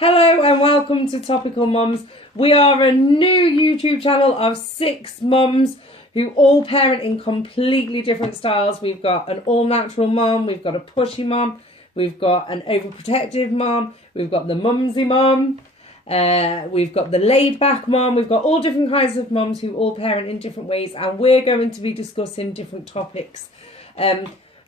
Hello and welcome to Topical Mums. We are a new YouTube channel of 6 mums who all parent in completely different styles. We've got an all-natural mum, we've got a pushy mum, we've got an overprotective mum, we've got the mumsy mum, we've got the laid-back mum, we've got all different kinds of mums who all parent in different ways, and we're going to be discussing different topics.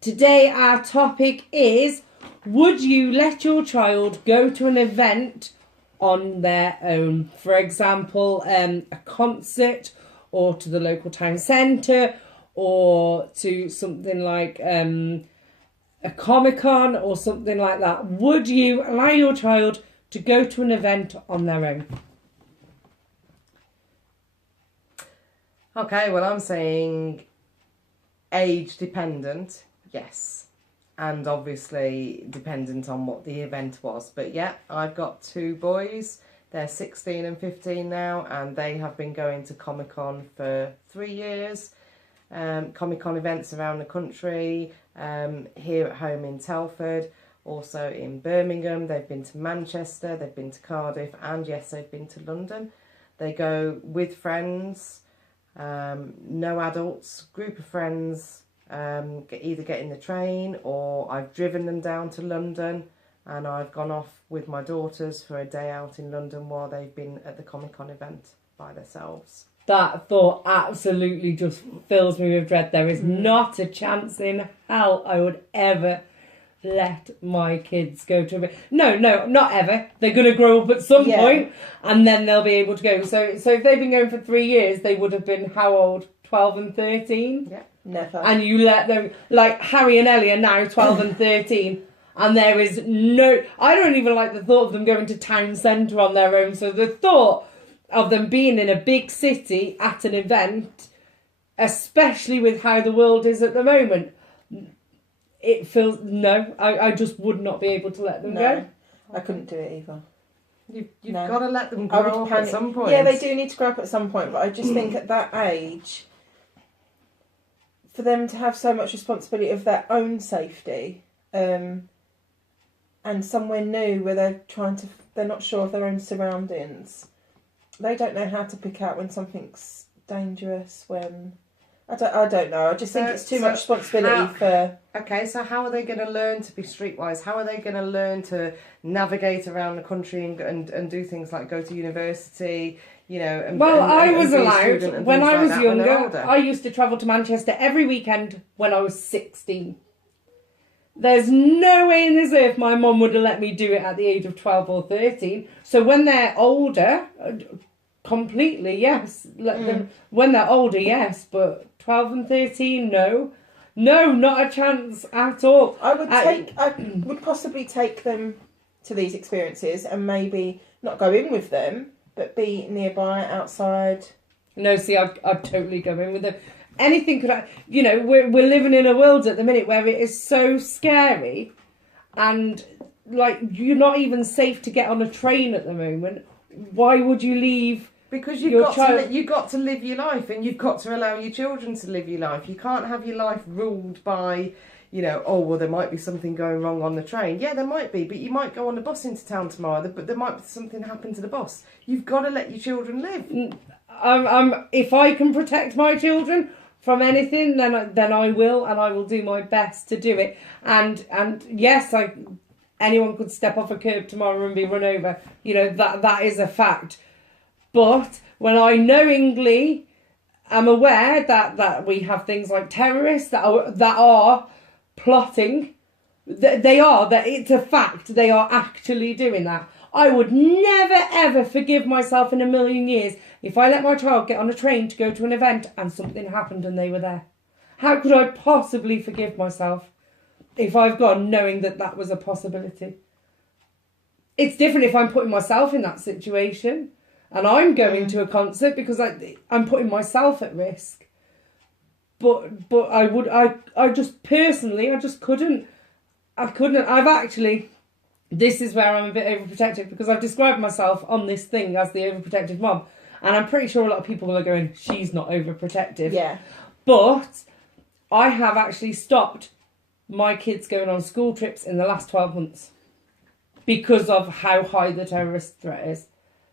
Today our topic is: would you let your child go to an event on their own? For example, a concert, or to the local town centre, or to something like a Comic-Con or something like that. Would you allow your child to go to an event on their own? Okay, well, I'm saying age dependent, yes. And obviously dependent on what the event was. But yeah, I've got 2 boys. They're 16 and 15 now, and they have been going to Comic-Con for 3 years. Comic-Con events around the country, here at home in Telford, also in Birmingham. They've been to Manchester, they've been to Cardiff, and yes, they've been to London. They go with friends, no adults, group of friends. Either getting the train, or I've driven them down to London and I've gone off with my daughters for a day out in London while they've been at the Comic-Con event by themselves. That thought absolutely just fills me with dread. There is not a chance in hell I would ever let my kids go to a... No, not ever. They're going to grow up at some point, and then they'll be able to go. So if they've been going for 3 years, they would have been how old? 12 and 13? Yeah. Never. And you let them, like Harry and Ellie are now 12 and 13, and there is no... I don't even like the thought of them going to town centre on their own. So the thought of them being in a big city at an event, especially with how the world is at the moment, it feels... No, I just would not be able to let them go. I couldn't do it either. You've got to let them grow up at some point. Yeah, they do need to grow up at some point, but I just think at that age, for them to have so much responsibility of their own safety, and somewhere new where they're not sure of their own surroundings, they don't know how to pick out when something's dangerous, when... I don't know. I just think it's too much responsibility for... Okay, so how are they going to learn to be streetwise? How are they going to learn to navigate around the country and do things like go to university, you know? I was allowed, when I was younger, I used to travel to Manchester every weekend when I was 16. There's no way in this earth my mum would have let me do it at the age of 12 or 13. So when they're older... Completely, yes. Let them, when they're older, yes, but 12 and 13, no. No, not a chance at all. I would possibly take them to these experiences and maybe not go in with them, but be nearby, outside. No, see, I'd totally go in with them. Anything could... You know, we're living in a world at the minute where it is so scary, and, like, you're not even safe to get on a train at the moment. Why would you leave... Because you've got to live your life, and you've got to allow your children to live your life. You can't have your life ruled by, you know, oh, well, there might be something going wrong on the train. Yeah, there might be, but you might go on the bus into town tomorrow, but there might be something happen to the bus. You've got to let your children live. If I can protect my children from anything, then I will, and I will do my best to do it. And yes, anyone could step off a curb tomorrow and be run over. You know, that is a fact. But when I knowingly am aware that we have things like terrorists that are plotting, that it's a fact, they are actually doing that. I would never ever forgive myself in a million years if I let my child get on a train to go to an event and something happened and they were there. How could I possibly forgive myself if I've gone knowing that was a possibility? It's different if I'm putting myself in that situation. And I'm going to a concert because I'm putting myself at risk. But I just personally, I just couldn't. This is where I'm a bit overprotective, because I've described myself on this thing as the overprotective mum. And I'm pretty sure a lot of people are going, she's not overprotective. Yeah. But I have actually stopped my kids going on school trips in the last 12 months. because of how high the terrorist threat is.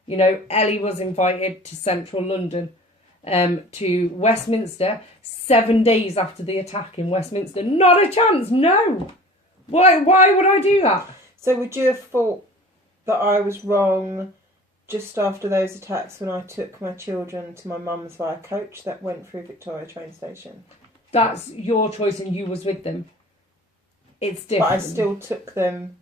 You know, Ellie was invited to central London, to Westminster 7 days after the attack in Westminster. Not a chance, no. Why would I do that? So would you have thought that I was wrong just after those attacks when I took my children to my mum's via coach that went through Victoria train station? That's your choice and you was with them. It's different. But I still took them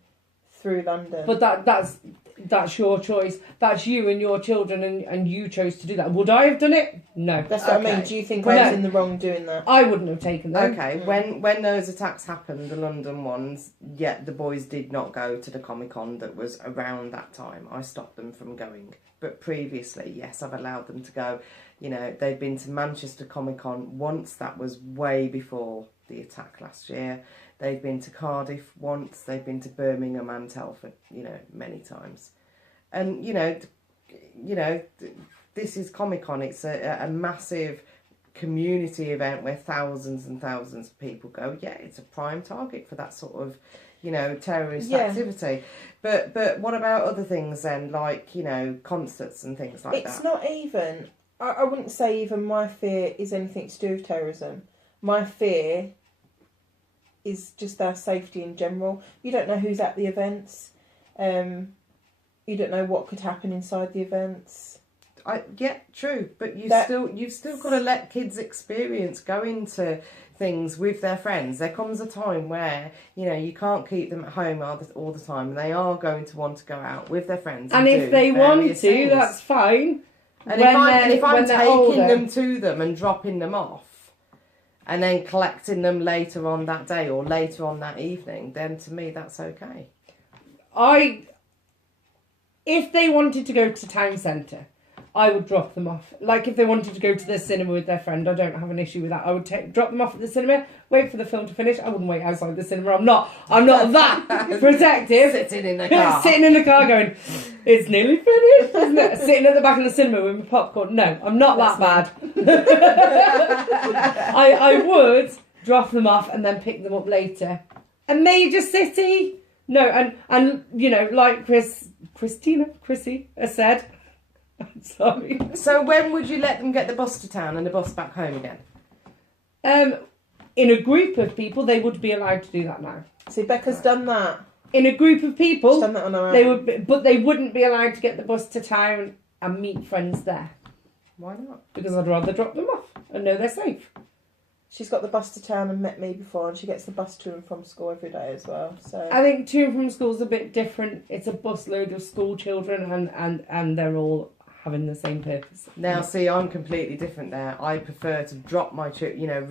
through London. But that's your choice. That's you and your children, and you chose to do that. Would I have done it? No. That's what I mean. Do you think I was in the wrong doing that? I wouldn't have taken them. Okay, when those attacks happened, the London ones, yet the boys did not go to the Comic-Con that was around that time. I stopped them from going. But previously, yes, I've allowed them to go. You know, they've been to Manchester Comic-Con once. That was way before the attack last year. They've been to Cardiff once. They've been to Birmingham and Telford, you know, many times. And, you know, this is Comic-Con. It's a massive community event where thousands and thousands of people go. Yeah, it's a prime target for that sort of, you know, terrorist activity. But what about other things then, like, you know, concerts and things like that? It's not even... I wouldn't say even my fear is anything to do with terrorism. My fear is just our safety in general. You don't know who's at the events. You don't know what could happen inside the events. Yeah, true. But you've still got to let kids experience going to things with their friends. There comes a time where, you know, you can't keep them at home all the time, and they are going to want to go out with their friends. And if they want to, things. that's fine. And if I'm taking older, them to them and dropping them off, and then collecting them later on that day or later on that evening, then to me that's okay. If they wanted to go to town centre, I would drop them off. Like if they wanted to go to the cinema with their friend, I don't have an issue with that. I would drop them off at the cinema, wait for the film to finish. I wouldn't wait outside the cinema. I'm not that protective. Sitting in the car. Sitting in the car going, it's nearly finished, isn't it? Sitting at the back of the cinema with my popcorn. No, I'm not that bad. I would drop them off and then pick them up later. A major city? No, and you know, like Chrissy has said, I'm sorry. So when would you let them get the bus to town and the bus back home again? In a group of people, they would be allowed to do that now. See, Becca's done that. In a group of people, She's done that on her own. they would, but they wouldn't be allowed to get the bus to town and meet friends there. Why not? Because I'd rather drop them off and know they're safe. She's got the bus to town and met me before, and she gets the bus to and from school every day as well. So I think to and from school's a bit different. It's a bus load of school children, and they're all having the same purpose. Now, see, I'm completely different there. I prefer to drop my children, you know,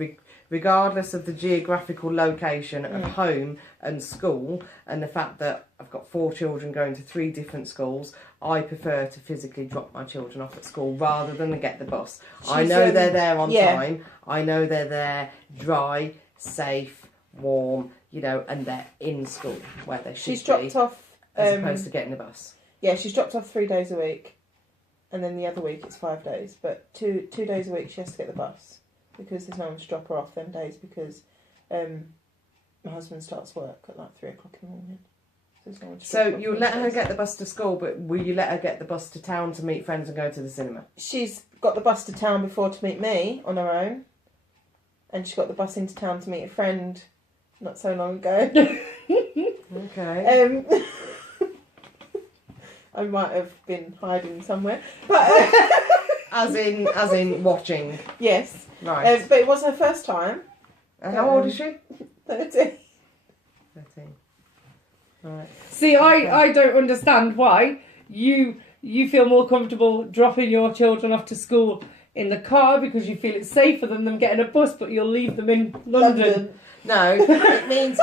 regardless of the geographical location of home and school, and the fact that I've got 4 children going to 3 different schools, I prefer to physically drop my children off at school rather than get the bus. I know they're there on time. I know they're there dry, safe, warm, you know, and they're in school where they should she's dropped off as opposed to getting the bus. Yeah, she's dropped off 3 days a week, and then the other week it's 5 days. But two days a week she has to get the bus because there's no one to drop her off them days because my husband starts work at like 3 o'clock in the morning. So you'll let her get the bus to school, but will you let her get the bus to town to meet friends and go to the cinema? She's got the bus to town before to meet me on her own, and she got the bus into town to meet a friend not so long ago. Okay. I might have been hiding somewhere, but as in watching. Yes, right. But it was her first time. And how old is she? 13. 13. Right. See, I don't understand why you feel more comfortable dropping your children off to school in the car because you feel it's safer than them getting a bus, but you'll leave them in London. No, it means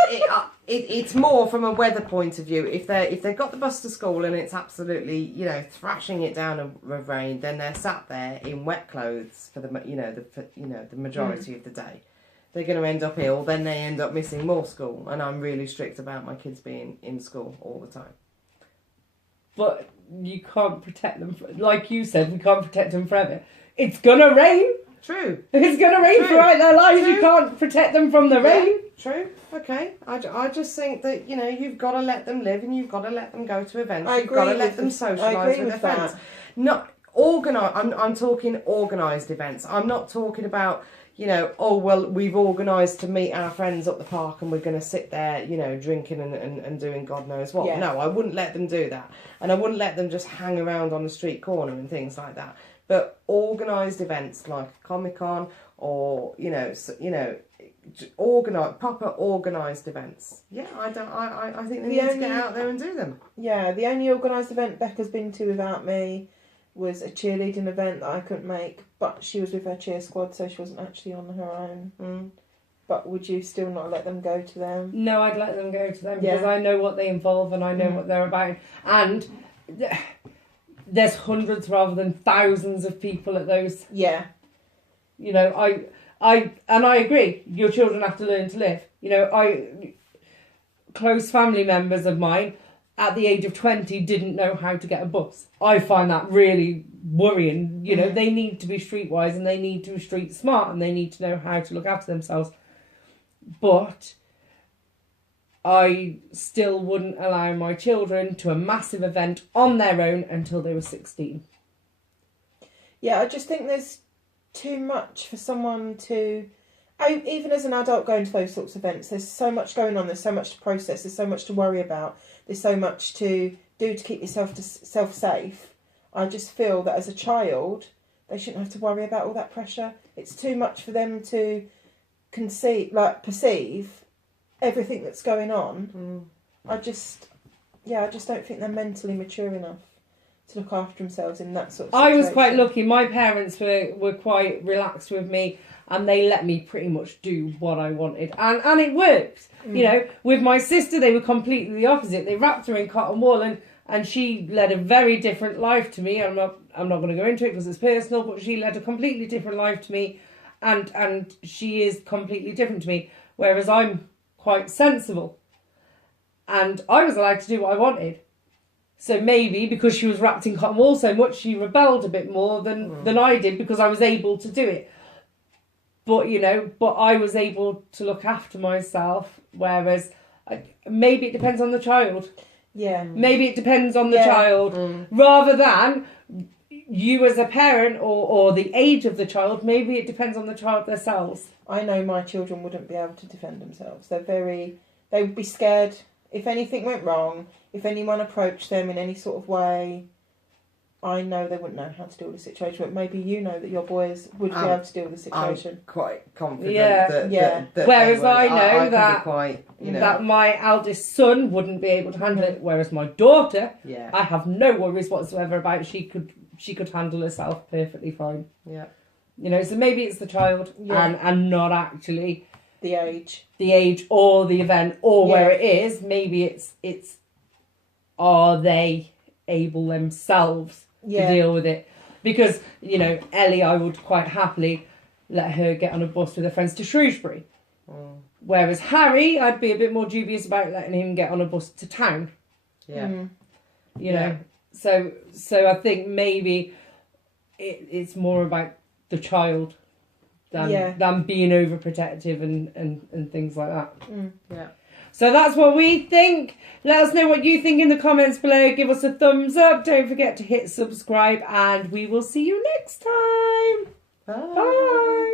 it's more from a weather point of view. If they've got the bus to school and it's absolutely, you know, thrashing it down of rain, then they're sat there in wet clothes for the majority of the day. They're going to end up ill, then they end up missing more school, and I'm really strict about my kids being in school all the time. But you can't protect them, like you said, we can't protect them forever. It's gonna rain. True. It's going to rain True. throughout their lives. True. You can't protect them from the rain. True. Okay. I just think that, you've got to let them live and you've got to let them go to events. I You've got to agree let with them this- I socialise agree with with their friends. Not organised. I'm talking organised events. I'm not talking about, we've organised to meet our friends up the park and we're going to sit there, drinking and doing God knows what. Yeah. No, I wouldn't let them do that. And I wouldn't let them just hang around on the street corner and things like that. But organised events like Comic-Con or, proper organised events. Yeah, I think they need to get out there and do them. Yeah, the only organised event Becca's been to without me was a cheerleading event that I couldn't make, but she was with her cheer squad, so she wasn't actually on her own. Mm. But would you still not let them go to them? No, I'd let them go to them Yeah. because I know what they involve and I know what they're about. And there's hundreds rather than thousands of people at those. Yeah. I agree. Your children have to learn to live. Close family members of mine at the age of 20 didn't know how to get a bus. I find that really worrying. They need to be streetwise and they need to be street smart and they need to know how to look after themselves. But I still wouldn't allow my children to a massive event on their own until they were 16. Yeah, I just think there's too much for someone to... even as an adult going to those sorts of events, there's so much going on, there's so much to process, there's so much to worry about, there's so much to do to keep yourself safe. I just feel that as a child, they shouldn't have to worry about all that pressure. It's too much for them to perceive everything that's going on. I just don't think they're mentally mature enough to look after themselves in that sort of situation. I was quite lucky. My parents were quite relaxed with me and they let me pretty much do what I wanted. And it worked. With my sister, they were completely the opposite. They wrapped her in cotton wool and she led a very different life to me. I'm not going to go into it because it's personal, but she led a completely different life to me and she is completely different to me. Whereas I'm quite sensible. And I was allowed to do what I wanted. So maybe because she was wrapped in cotton wool so much, she rebelled a bit more than I did because I was able to do it. But I was able to look after myself, whereas maybe it depends on the child. Yeah. Maybe it depends on the child. Rather than you as a parent or the age of the child, maybe it depends on the child themselves. I know my children wouldn't be able to defend themselves. They would be scared if anything went wrong, if anyone approached them in any sort of way. I know they wouldn't know how to deal with the situation, but maybe that your boys would be able to deal with the situation. I'm quite confident that Whereas they would. I know can that be quite, that my eldest son wouldn't be able to handle it, whereas my daughter, I have no worries whatsoever about. She could handle herself perfectly fine. Yeah. So maybe it's the child and not actually the age or the event or where it is. Maybe it's are they able themselves to deal with it? Because Ellie, I would quite happily let her get on a bus with her friends to Shrewsbury. Whereas Harry, I'd be a bit more dubious about letting him get on a bus to town. So I think maybe it's more about the child than being overprotective and things like that. Yeah. So that's what we think. Let us know what you think in the comments below. Give us a thumbs up. Don't forget to hit subscribe and we will see you next time. Bye. Bye.